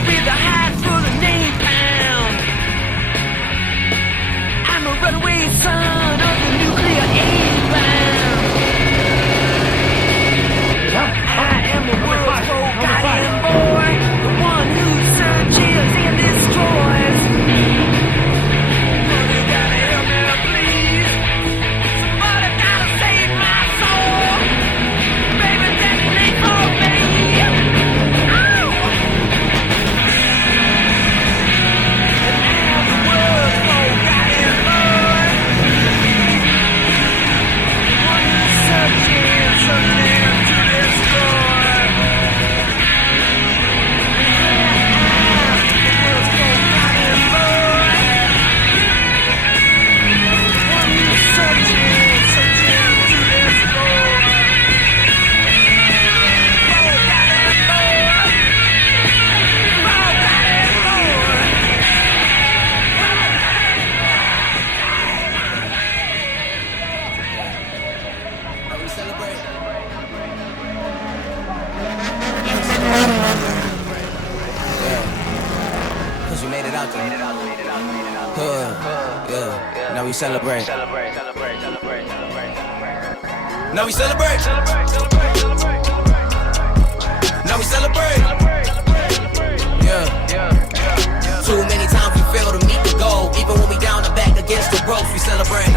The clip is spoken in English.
with a heart full of napalm. I'm a runaway son of the nuclear age bomb. I am the world's forgotten boy, the one who searches and destroys. Somebody gotta help me, please. Somebody gotta save my soul. Baby, detonate for me. Ow! And I am the world's forgotten boy, the one who searches to destroy. Cause we made it out there. Yeah. Now we celebrate. Now we celebrate. Now we celebrate. Yeah. Too many times we fail to meet the goal. Even when we down the back against the ropes, we celebrate.